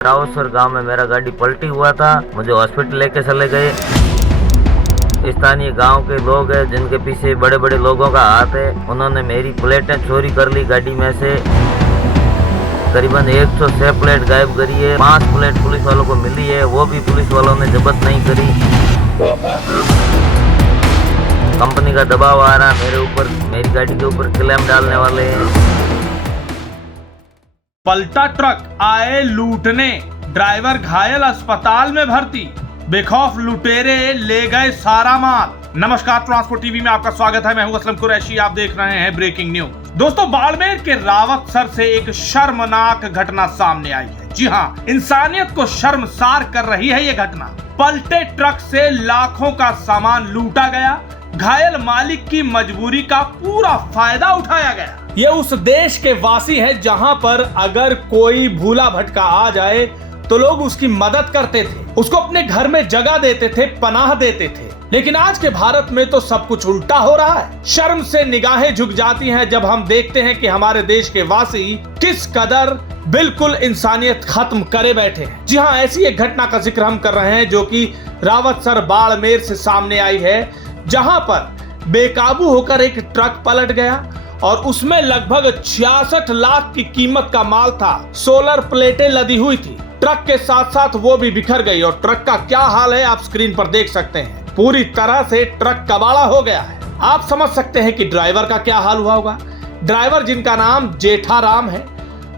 रावसर गांव में मेरा गाड़ी पलटी हुआ था, मुझे हॉस्पिटल लेके चले गए। स्थानीय गांव के लोग हैं जिनके पीछे बड़े बड़े लोगों का हाथ है, उन्होंने मेरी प्लेटें चोरी कर ली। गाड़ी में से करीबन 106 प्लेट गायब करी है। 5 प्लेट पुलिस वालों को मिली है, वो भी पुलिस वालों ने जब्त नहीं करी। कंपनी का दबाव आ रहा मेरे ऊपर, मेरी गाड़ी के ऊपर क्लेम डालने वाले हैं। पलटा ट्रक आए लूटने, ड्राइवर घायल अस्पताल में भर्ती, बेखौफ लुटेरे ले गए सारा माल। नमस्कार, ट्रांसपोर्ट टीवी में आपका स्वागत है। मैं हूं असलम कुरैशी, आप देख रहे हैं ब्रेकिंग न्यूज। दोस्तों, बाड़मेर के रावतसर से एक शर्मनाक घटना सामने आई है। जी हां, इंसानियत को शर्मसार कर रही है ये घटना। पलटे ट्रक से लाखों का सामान लूटा गया, घायल मालिक की मजबूरी का पूरा फायदा उठाया गया। ये उस देश के वासी हैं जहां पर अगर कोई भूला भटका आ जाए तो लोग उसकी मदद करते थे, उसको अपने घर में जगह देते थे, पनाह देते थे। लेकिन आज के भारत में तो सब कुछ उल्टा हो रहा है। शर्म से निगाहें झुक जाती हैं जब हम देखते हैं कि हमारे देश के वासी किस कदर बिल्कुल इंसानियत खत्म करे बैठे हैं। जी हाँ, ऐसी एक घटना का जिक्र हम कर रहे हैं जो कि रावतसर बाड़मेर से सामने आई है, जहां पर बेकाबू होकर एक ट्रक पलट गया और उसमें लगभग 66 लाख की कीमत का माल था। सोलर प्लेटें लदी हुई थी, ट्रक के साथ साथ वो भी बिखर गई। और ट्रक का क्या हाल है आप स्क्रीन पर देख सकते हैं। पूरी तरह से ट्रक कबाड़ा हो गया है। आप समझ सकते हैं कि ड्राइवर का क्या हाल हुआ होगा। ड्राइवर, जिनका नाम जेठाराम है,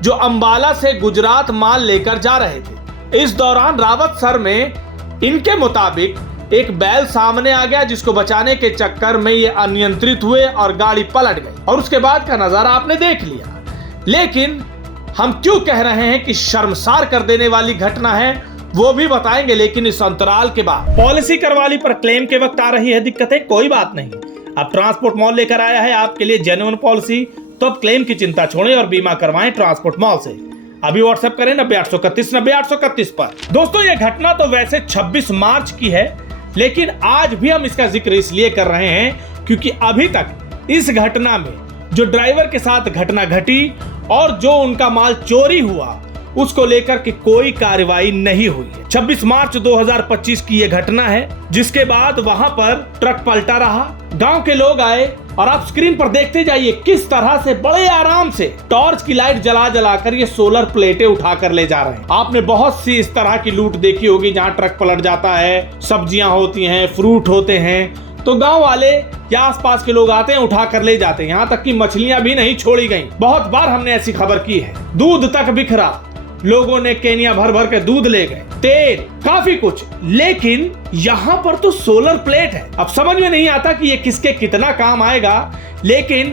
जो अंबाला से गुजरात माल लेकर जा रहे थे। इस दौरान रावतसर में इनके मुताबिक एक बैल सामने आ गया, जिसको बचाने के चक्कर में ये अनियंत्रित हुए और गाड़ी पलट गई। और उसके बाद का नजारा आपने देख लिया। लेकिन हम क्यों कह रहे हैं कि शर्मसार कर देने वाली घटना है, वो भी बताएंगे। लेकिन इस अंतराल के बाद पॉलिसी करवाली पर क्लेम के वक्त आ रही है दिक्कतें, कोई बात नहीं। अब ट्रांसपोर्ट मॉल लेकर आया है आपके लिए जेन्युइन पॉलिसी, तो अब क्लेम की चिंता छोड़ें और बीमा करवाएं ट्रांसपोर्ट मॉल से। अभी व्हाट्सएप करें 90 831 90 831 पर। दोस्तों, ये घटना तो वैसे 26 मार्च की है, लेकिन आज भी हम इसका जिक्र इसलिए कर रहे हैं क्योंकि अभी तक इस घटना में जो ड्राइवर के साथ घटना घटी और जो उनका माल चोरी हुआ, उसको लेकर के कोई कार्रवाई नहीं हुई है। 26 मार्च 2025 की यह घटना है, जिसके बाद वहां पर ट्रक पलटा रहा। गांव के लोग आए और आप स्क्रीन पर देखते जाइए किस तरह से बड़े आराम से टॉर्च की लाइट जला जलाकर ये सोलर प्लेटें उठाकर ले जा रहे हैं। आपने बहुत सी इस तरह की लूट देखी होगी जहां ट्रक पलट जाता है, सब्जियां होती हैं, फ्रूट होते हैं, तो गांव वाले या आसपास के लोग आते हैं, उठा कर ले जाते हैं। यहाँ तक कि मछलियां भी नहीं छोड़ी गई। बहुत बार हमने ऐसी खबर की है। दूध तक बिखरा, लोगों ने केनिया भर भर के दूध ले गए, तेल, काफी कुछ। लेकिन यहाँ पर तो सोलर प्लेट है। अब समझ में नहीं आता कि ये किसके कितना काम आएगा, लेकिन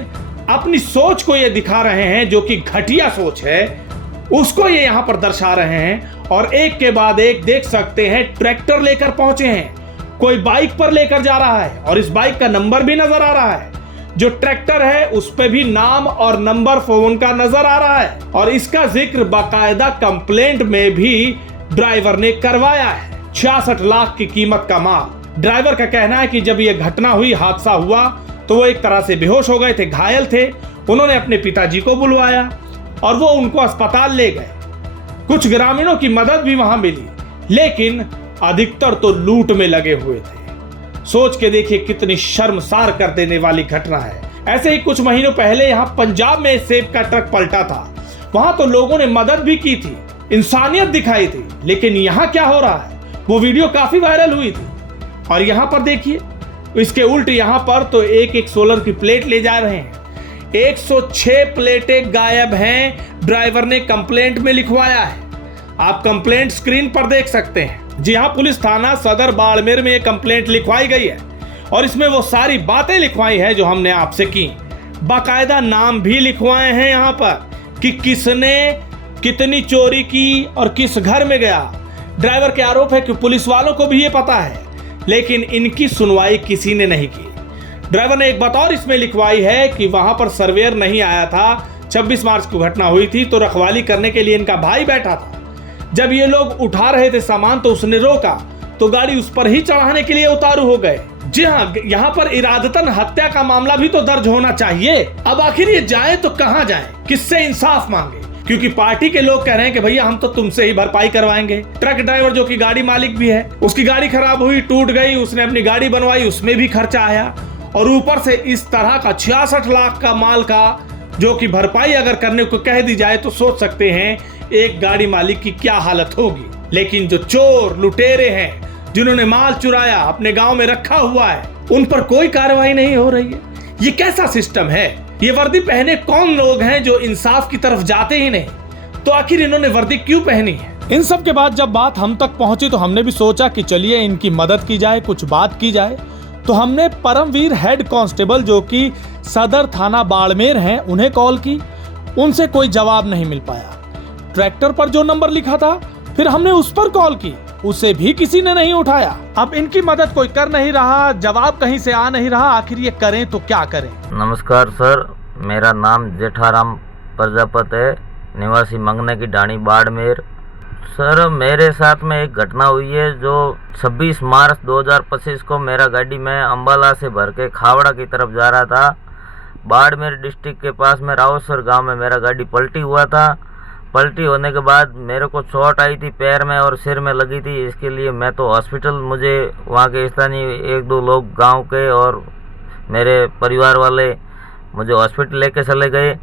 अपनी सोच को ये दिखा रहे हैं, जो कि घटिया सोच है, उसको ये यहाँ पर दर्शा रहे हैं। और एक के बाद एक देख सकते हैं ट्रैक्टर लेकर पहुंचे हैं, कोई बाइक पर लेकर जा रहा है और इस बाइक का नंबर भी नजर आ रहा है। जो ट्रैक्टर है उस पे भी नाम और नंबर फोन का नजर आ रहा है और इसका जिक्र बाकायदा कंप्लेंट में भी ड्राइवर ने करवाया है। 66 लाख की कीमत का माल। ड्राइवर का कहना है कि जब यह घटना हुई, हादसा हुआ, तो वो एक तरह से बेहोश हो गए थे, घायल थे। उन्होंने अपने पिताजी को बुलवाया और वो उनको अस्पताल ले गए। कुछ ग्रामीणों की मदद भी वहां मिली, लेकिन अधिकतर तो लूट में लगे हुए थे। सोच के देखिए कितनी शर्मसार कर देने वाली घटना है। ऐसे ही कुछ महीनों पहले यहाँ पंजाब में सेब का ट्रक पलटा था। वहां तो लोगों ने मदद भी की थी, इंसानियत दिखाई थी। लेकिन यहाँ क्या हो रहा है, वो वीडियो काफी वायरल हुई थी। और यहाँ पर देखिए, इसके उल्ट यहाँ पर तो एक एक सोलर की प्लेट ले जा रहे हैं। 106 प्लेटें गायब हैं, ड्राइवर ने कंप्लेंट में लिखवाया है। आप कंप्लेंट स्क्रीन पर देख सकते हैं। जी हाँ, पुलिस थाना सदर बाड़मेर में कंप्लेंट लिखवाई गई है और इसमें वो सारी बातें लिखवाई है जो हमने आपसे की। बाकायदा नाम भी लिखवाए हैं यहाँ पर कि किसने कितनी चोरी की और किस घर में गया। ड्राइवर के आरोप है कि पुलिस वालों को भी ये पता है, लेकिन इनकी सुनवाई किसी ने नहीं की। ड्राइवर ने एक बात और इसमें लिखवाई है कि वहां पर सर्वेयर नहीं आया था। 26 मार्च को घटना हुई थी तो रखवाली करने के लिए इनका भाई बैठा था। जब ये लोग उठा रहे थे सामान तो उसने रोका, तो गाड़ी उस पर ही चढ़ाने के लिए उतारू हो गए। जी हाँ, यहाँ पर इरादतन हत्या का मामला भी तो दर्ज होना चाहिए। अब आखिर ये जाए तो कहाँ जाए, किससे इंसाफ मांगे, क्योंकि पार्टी के लोग कह रहे हैं कि भैया हम तो तुमसे ही भरपाई करवाएंगे। ट्रक ड्राइवर जो कि गाड़ी मालिक भी है, उसकी गाड़ी खराब हुई, टूट गई, उसने अपनी गाड़ी बनवाई, उसमें भी खर्चा आया, और ऊपर से इस तरह का 66 लाख का माल का जो कि भरपाई अगर करने को कह दी जाए तो सोच सकते हैं एक गाड़ी मालिक की क्या हालत होगी। लेकिन जो चोर लुटेरे हैं जिन्होंने माल चुराया, अपने गांव में रखा हुआ है, उन पर कोई कार्रवाई नहीं हो रही है। ये कैसा सिस्टम है? ये वर्दी पहने कौन लोग हैं जो इंसाफ की तरफ जाते ही नहीं? तो आखिर इन्होंने वर्दी क्यों पहनी है? इन सब के बाद जब बात हम तक पहुंची तो हमने भी सोचा कि चलिए इनकी मदद की जाए, कुछ बात की जाए। तो हमने परमवीर हेड कांस्टेबल जो कि सदर थाना बाड़मेर हैं उन्हें कॉल की। उनसे कोई जवाब नहीं मिल पाया। ट्रैक्टर पर जो नंबर लिखा था फिर हमने उस पर कॉल की, उसे भी किसी ने नहीं उठाया। अब इनकी मदद कोई कर नहीं रहा, जवाब कहीं से आ नहीं रहा। आखिर ये करें तो क्या करें? नमस्कार सर, मेरा नाम जेठाराम प्रजापत है, निवासी मंगने की ढाणी बाड़मेर। सर, मेरे साथ में एक घटना हुई है जो 26 मार्च 2025 को मेरा गाड़ी में अम्बाला से भर के खावड़ा की तरफ जा रहा था। बाड़मेर डिस्ट्रिक्ट के पास में रावसर गांव में मेरा गाड़ी पलटी हुआ था। पलटी होने के बाद मेरे को चोट आई थी, पैर में और सिर में लगी थी। इसके लिए मैं तो हॉस्पिटल, मुझे वहाँ के स्थानीय एक दो लोग गांव के और मेरे परिवार वाले मुझे हॉस्पिटल लेके चले गए।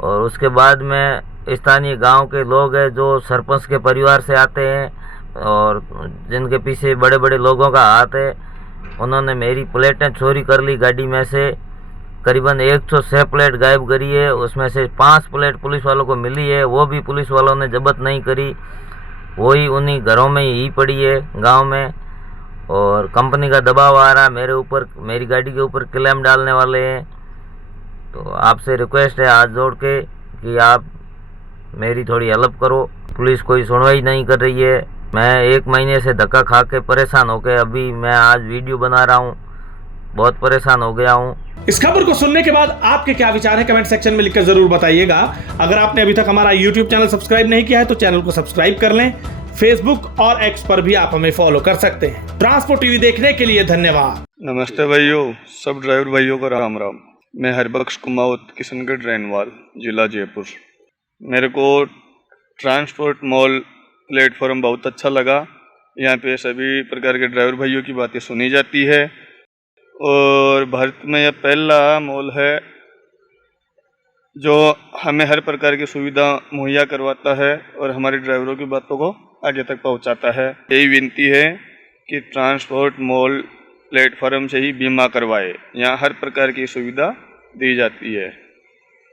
और उसके बाद में स्थानीय गांव के लोग हैं जो सरपंच के परिवार से आते हैं और जिनके पीछे बड़े बड़े लोगों का हाथ है, उन्होंने मेरी प्लेटें चोरी कर ली गाड़ी में से। करीबन 106 प्लेट गायब करी है। उसमें से 5 प्लेट पुलिस वालों को मिली है, वो भी पुलिस वालों ने जब्त नहीं करी, वही उन्हीं घरों में ही पड़ी है गांव में। और कंपनी का दबाव आ रहा है मेरे ऊपर, मेरी गाड़ी के ऊपर क्लेम डालने वाले हैं। तो आपसे रिक्वेस्ट है हाथ जोड़ के कि आप मेरी थोड़ी हेल्प करो। पुलिस कोई सुनवाई नहीं कर रही है। मैं 1 महीने से धक्का खा के परेशान होकर अभी मैं आज वीडियो बना रहा हूँ, बहुत परेशान हो गया हूँ। इस खबर को सुनने के बाद आपके क्या विचार हैं कमेंट सेक्शन में लिखकर जरूर बताइएगा। अगर आपने अभी तक हमारा यूट्यूब चैनल सब्सक्राइब नहीं किया है तो चैनल को सब्सक्राइब कर लें। फेसबुक और एक्स पर भी आप हमें फॉलो कर सकते हैं। ट्रांसपोर्ट टीवी देखने के लिए धन्यवाद। नमस्ते भाइयों, सब ड्राइवर भाइयों को राम राम। मैं हरबख्श कुमावत, किशनगढ़ रैनवाल, जिला जयपुर। मेरे को ट्रांसपोर्ट मॉल प्लेटफॉर्म बहुत अच्छा लगा। यहाँ पे सभी प्रकार के ड्राइवर भाइयों की बातें सुनी जाती है और भारत में यह पहला मॉल है जो हमें हर प्रकार की सुविधा मुहैया करवाता है और हमारे ड्राइवरों की बातों को आगे तक पहुंचाता है। यही विनती है कि ट्रांसपोर्ट मॉल प्लेटफॉर्म से ही बीमा करवाए। यहाँ हर प्रकार की सुविधा दी जाती है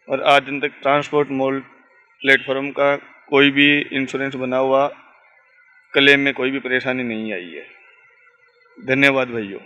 और आज दिन तक ट्रांसपोर्ट मॉल प्लेटफॉर्म का कोई भी इंश्योरेंस बना हुआ क्लेम में कोई भी परेशानी नहीं आई है। धन्यवाद भाइयों।